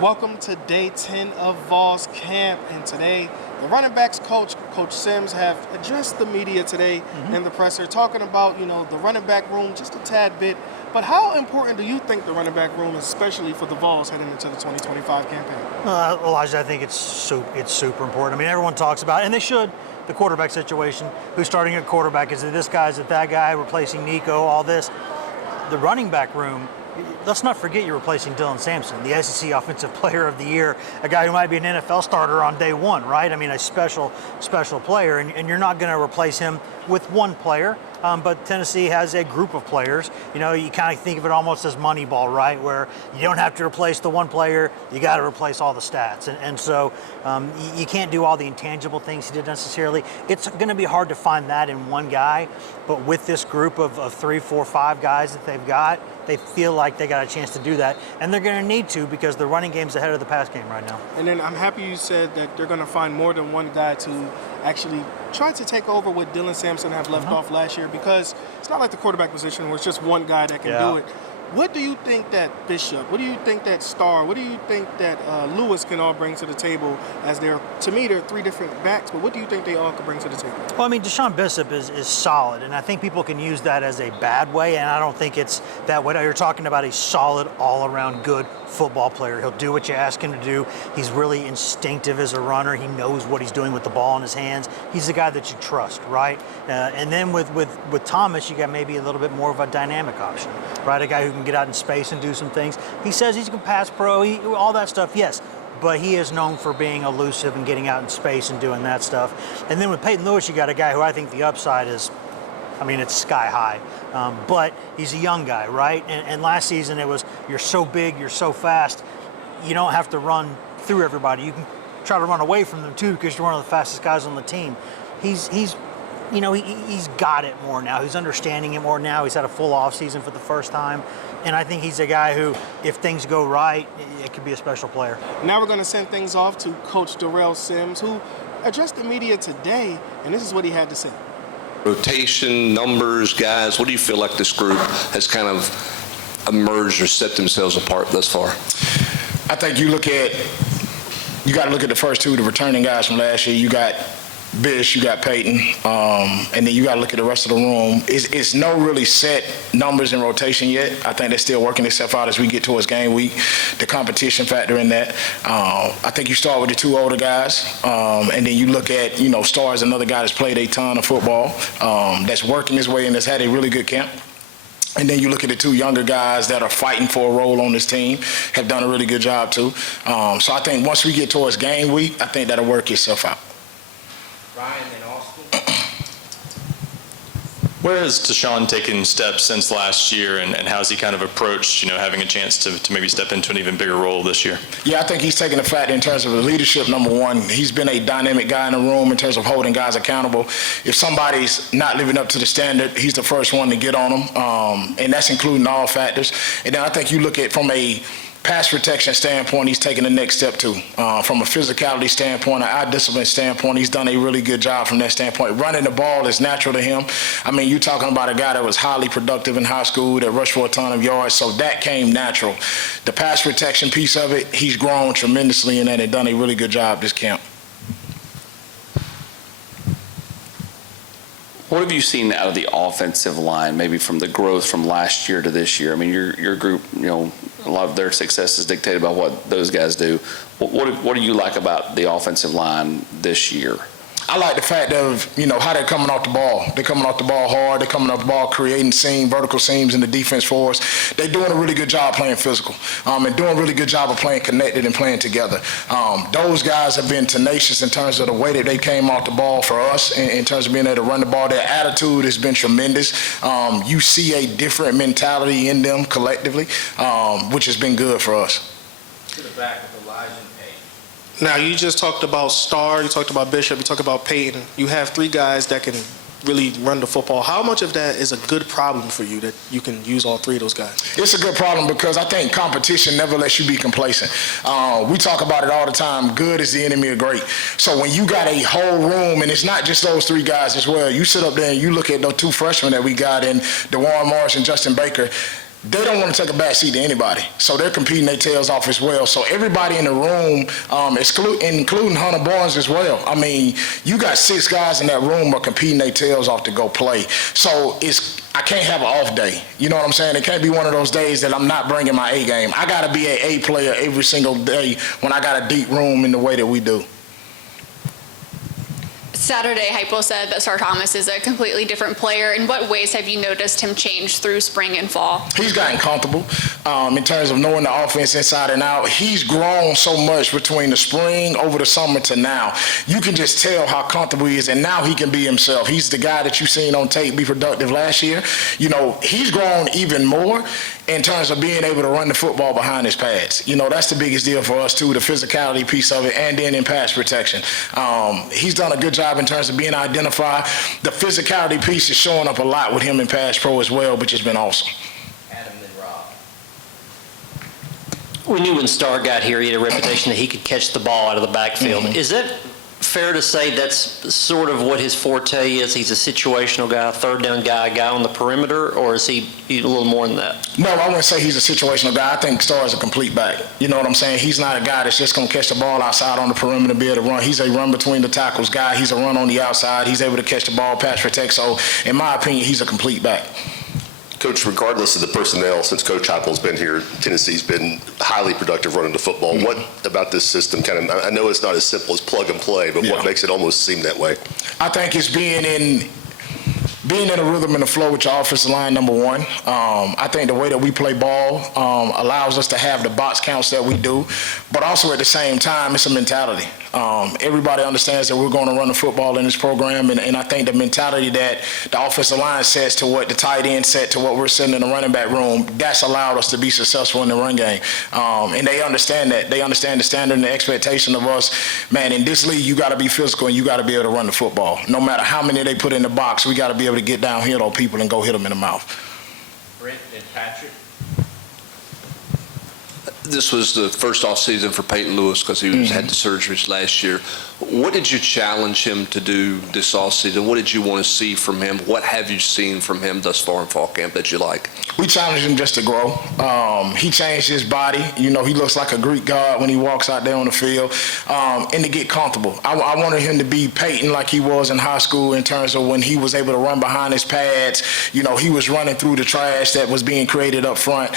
Welcome to day 10 of Vols camp, and today the running backs coach, Coach Sims, have addressed the media today in the presser, talking about, the running back room just a tad bit. But how important do you think the running back room is, especially for the Vols heading into the 2025 campaign? Elijah, I think it's super important. I mean, everyone talks about, and they should, the quarterback situation. Who's starting at quarterback? Is it this guy? Is it that guy? Replacing Nico? All this. The running back room. Let's not forget you're replacing Dylan Sampson, the SEC Offensive Player of the Year, a guy who might be an NFL starter on day one, right? I mean, a special player, and you're not going to replace him with one player, but Tennessee has a group of players. You kind of think of it almost as Moneyball, right, where you don't have to replace the one player, you got to replace all the stats. And so you can't do all the intangible things he did necessarily. It's going to be hard to find that in one guy, but with this group of 3, 4, 5 guys that they've got, they feel like they got a chance to do that, and they're going to need to because the running game's ahead of the pass game right now. And then I'm happy you said that they're going to find more than one guy to actually try to take over what Dylan Sampson have left off last year, because it's not like the quarterback position where it's just one guy that can do it. What do you think that Bishop, what do you think that Starr, what do you think that Lewis can all bring to the table? As to me, they're 3 different backs, but what do you think they all can bring to the table? Well, I mean, Deshaun Bishop is solid, and I think people can use that as a bad way, and I don't think it's that way. You're talking about a solid, all-around good football player. He'll do what you ask him to do. He's really instinctive as a runner. He knows what he's doing with the ball in his hands. He's the guy that you trust, right? And then with Thomas, you got maybe a little bit more of a dynamic option, right? A guy who can get out in space and do some things. He says he's going to pass pro, all that stuff, yes. But he is known for being elusive and getting out in space and doing that stuff. And then with Peyton Lewis, you got a guy who I think the upside is, it's sky high. But he's a young guy, right? And last season it was, you're so big, you're so fast, you don't have to run through everybody. You can try to run away from them too because you're one of the fastest guys on the team. He's got it more now. He's understanding it more now. He's had a full off season for the first time. And I think he's a guy who, if things go right, it could be a special player. Now we're going to send things off to Coach Darrell Sims, who addressed the media today, and this is what he had to say. Rotation, numbers, guys, what do you feel like this group has kind of emerged or set themselves apart thus far? I think you got to look at the first 2, the returning guys from last year. You got Bish, you got Peyton, and then you got to look at the rest of the room. It's no really set numbers in rotation yet. I think they're still working themselves out as we get towards game week. The competition factor in that. I think you start with the 2 older guys, and then you look at, Starr is another guy that's played a ton of football, that's working his way and has had a really good camp. And then you look at the 2 younger guys that are fighting for a role on this team, have done a really good job too. So I think once we get towards game week, I think that'll work itself out. Ryan and Austin. Where has Deshaun taken steps since last year, and how has he kind of approached, having a chance to maybe step into an even bigger role this year? Yeah, I think he's taken the fact in terms of the leadership, number one. He's been a dynamic guy in the room in terms of holding guys accountable. If somebody's not living up to the standard, he's the first one to get on them, and that's including all factors. And then I think you look at from a pass protection standpoint, he's taken the next step too. From a physicality standpoint, an eye discipline standpoint, he's done a really good job from that standpoint. Running the ball is natural to him. You're talking about a guy that was highly productive in high school, that rushed for a ton of yards, so that came natural. The pass protection piece of it, he's grown tremendously in that and done a really good job this camp. What have you seen out of the offensive line, maybe from the growth from last year to this year? Your group, a lot of their success is dictated by what those guys do. What do you like about the offensive line this year? I like the fact of, how they're coming off the ball. They're coming off the ball hard. They're coming off the ball creating vertical seams in the defense for us. They're doing a really good job playing physical and doing a really good job of playing connected and playing together. Those guys have been tenacious in terms of the way that they came off the ball for us in terms of being able to run the ball. Their attitude has been tremendous. You see a different mentality in them collectively, which has been good for us. To the back with Elijah. Now, you just talked about Starr, you talked about Bishop, you talked about Peyton. You have 3 guys that can really run the football. How much of that is a good problem for you, that you can use all 3 of those guys? It's a good problem because I think competition never lets you be complacent. We talk about it all the time. Good is the enemy of great. So when you got a whole room, and it's not just those 3 guys as well, you sit up there and you look at those 2 freshmen that we got in DeWarren Morris and Justin Baker, they don't want to take a back seat to anybody. So they're competing their tails off as well. So everybody in the room, including Hunter Barnes as well. I mean, you got 6 guys in that room are competing their tails off to go play. So I can't have an off day. You know what I'm saying? It can't be one of those days that I'm not bringing my A game. I got to be an A player every single day when I got a deep room in the way that we do. Saturday, Heupel said that Star Thomas is a completely different player. In what ways have you noticed him change through spring and fall? He's gotten comfortable in terms of knowing the offense inside and out. He's grown so much between the spring, over the summer to now. You can just tell how comfortable he is, and now he can be himself. He's the guy that you seen on tape be productive last year. You know, he's grown even more in terms of being able to run the football behind his pads. You know, that's the biggest deal for us too, the physicality piece of it, and then in pass protection. He's done a good job in terms of being identified. The physicality piece is showing up a lot with him in pass pro as well, which has been awesome. Adam, then Rob. We knew when Star got here, he had a reputation that he could catch the ball out of the backfield. Mm-hmm. Is that fair to say that's sort of what his forte is? He's a situational guy, third down guy, guy on the perimeter, or is he a little more than that? No, I wouldn't say he's a situational guy. I think Star is a complete back. You know what I'm saying? He's not a guy that's just going to catch the ball outside on the perimeter and be able to run. He's a run between the tackles guy. He's a run on the outside. He's able to catch the ball, pass protect. So, in my opinion, he's a complete back. Coach, regardless of the personnel, since Coach Heupel's been here, Tennessee's been highly productive running the football. Mm-hmm. What about this system I know it's not as simple as plug and play, but what makes it almost seem that way? I think it's being in a rhythm and a flow with your offensive line, number one. I think the way that we play ball allows us to have the box counts that we do, but also at the same time, it's a mentality. Everybody understands that we're going to run the football in this program, and I think the mentality that the offensive line sets to what the tight end set to what we're setting in the running back room, that's allowed us to be successful in the run game. And they understand that. They understand the standard and the expectation of us. Man, in this league, you got to be physical and you got to be able to run the football. No matter how many they put in the box, we got to be able to get downhill on people and go hit them in the mouth. Brent and Patrick. This was the first off season for Peyton Lewis because he had the surgeries last year. What did you challenge him to do this off season? What did you want to see from him? What have you seen from him thus far in fall camp that you like? We challenged him just to grow. He changed his body. You know, he looks like a Greek god when he walks out there on the field, and to get comfortable. I wanted him to be Peyton like he was in high school in terms of when he was able to run behind his pads. You know, he was running through the trash that was being created up front.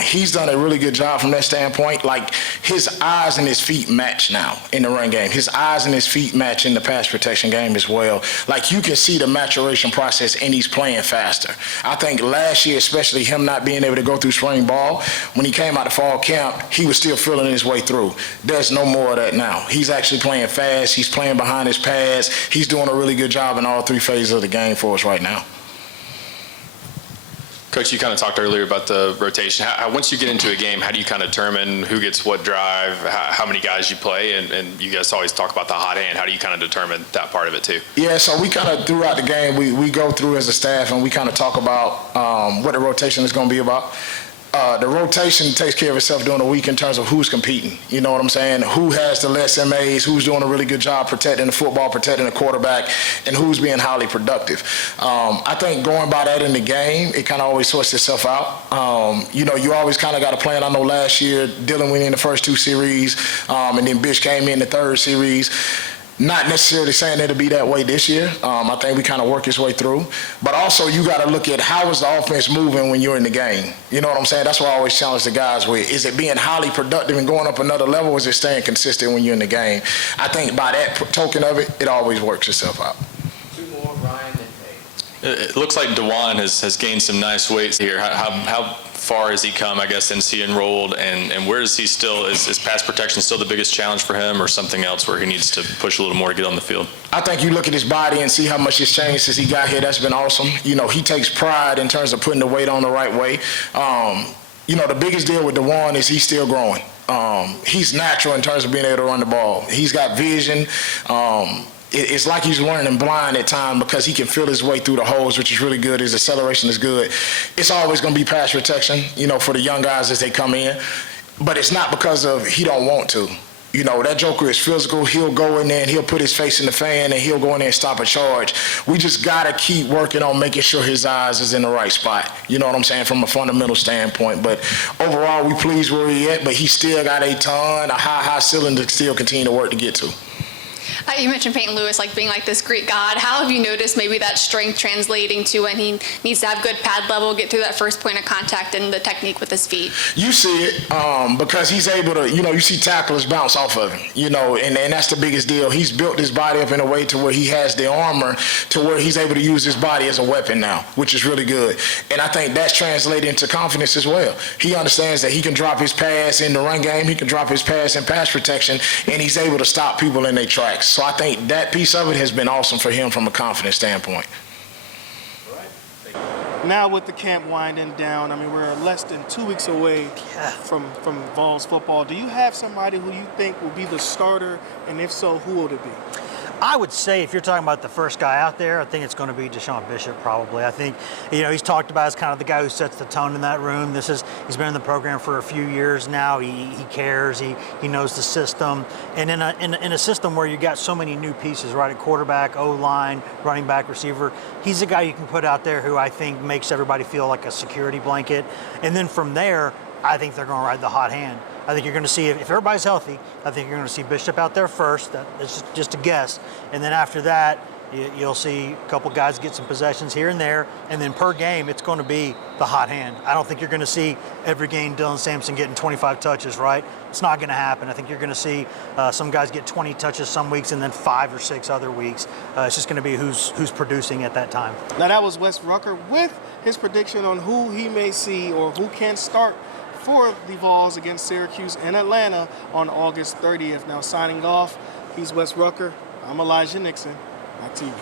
He's done a really good job from that standpoint. Like, his eyes and his feet match now in the run game. His eyes and his feet match in the pass protection game as well. Like, you can see the maturation process, and he's playing faster. I think last year, especially him not being able to go through spring ball, when he came out of fall camp, he was still feeling his way through. There's no more of that now. He's actually playing fast. He's playing behind his pads. He's doing a really good job in all 3 phases of the game for us right now. Coach, you kind of talked earlier about the rotation. Once you get into a game, how do you kind of determine who gets what drive, how many guys you play, and you guys always talk about the hot hand. How do you kind of determine that part of it too? Yeah, so we kind of, throughout the game, we go through as a staff and we kind of talk about what the rotation is going to be about. The rotation takes care of itself during the week in terms of who's competing. You know what I'm saying? Who has the less MAs, who's doing a really good job protecting the football, protecting the quarterback, and who's being highly productive. I think going by that in the game, it kind of always sorts itself out. You know, you always kind of got a plan. I know last year, Dylan went in the first 2 series, and then Bish came in the 3rd series. Not necessarily saying it'll be that way this year. I think we kind of work his way through. But also, you got to look at how is the offense moving when you're in the game. You know what I'm saying? That's what I always challenge the guys with. Is it being highly productive and going up another level, or is it staying consistent when you're in the game? I think by that token of it, it always works itself out. 2 more, Ryan and Peyton. It looks like DeJuan has gained some nice weight here. How far has he come, I guess, since he enrolled, and where is he still? Is pass protection still the biggest challenge for him, or something else where he needs to push a little more to get on the field? I think you look at his body and see how much it's changed since he got here. That's been awesome. You know, he takes pride in terms of putting the weight on the right way. You know, the biggest deal with DeJuan is he's still growing. He's natural in terms of being able to run the ball. He's got vision. It's like he's running blind at times because he can feel his way through the holes, which is really good. His acceleration is good. It's always going to be pass protection, you know, for the young guys as they come in. But it's not because of he don't want to. You know, that joker is physical. He'll go in there and he'll put his face in the fan and he'll go in there and stop a charge. We just got to keep working on making sure his eyes is in the right spot. You know what I'm saying, from a fundamental standpoint. But overall, we pleased where he at, but he still got a high ceiling to still continue to work to get to. You mentioned Peyton Lewis like being like this Greek god. How have you noticed maybe that strength translating to when he needs to have good pad level, get through that first point of contact, and the technique with his feet? You see it because he's able to, you see tacklers bounce off of him, and that's the biggest deal. He's built his body up in a way to where he has the armor to where he's able to use his body as a weapon now, which is really good. And I think that's translated into confidence as well. He understands that he can drop his pass in the run game, he can drop his pass in pass protection, and he's able to stop people in their tracks. So I think that piece of it has been awesome for him from a confidence standpoint. Now with the camp winding down, I mean, we're less than 2 weeks away from Vols football. Do you have somebody who you think will be the starter, and if so, who would it be? I would say if you're talking about the first guy out there, I think it's going to be Deshaun Bishop probably. I think, he's talked about as kind of the guy who sets the tone in that room. He's been in the program for a few years now. He cares. He knows the system. And in a system where you got so many new pieces, right, at quarterback, O-line, running back, receiver, he's a guy you can put out there who I think makes everybody feel like a security blanket. And then from there, I think they're going to ride the hot hand. I think you're going to see, if everybody's healthy, I think you're going to see Bishop out there first. That's just a guess. And then after that, you'll see a couple guys get some possessions here and there. And then per game, it's going to be the hot hand. I don't think you're going to see every game Dylan Sampson getting 25 touches, right? It's not going to happen. I think you're going to see some guys get 20 touches some weeks and then 5 or 6 other weeks. It's just going to be who's producing at that time. Now that was Wes Rucker with his prediction on who he may see or who can start for the Vols against Syracuse and Atlanta on August 30th. Now signing off, he's Wes Rucker. I'm Elijah Nixon. Back to you.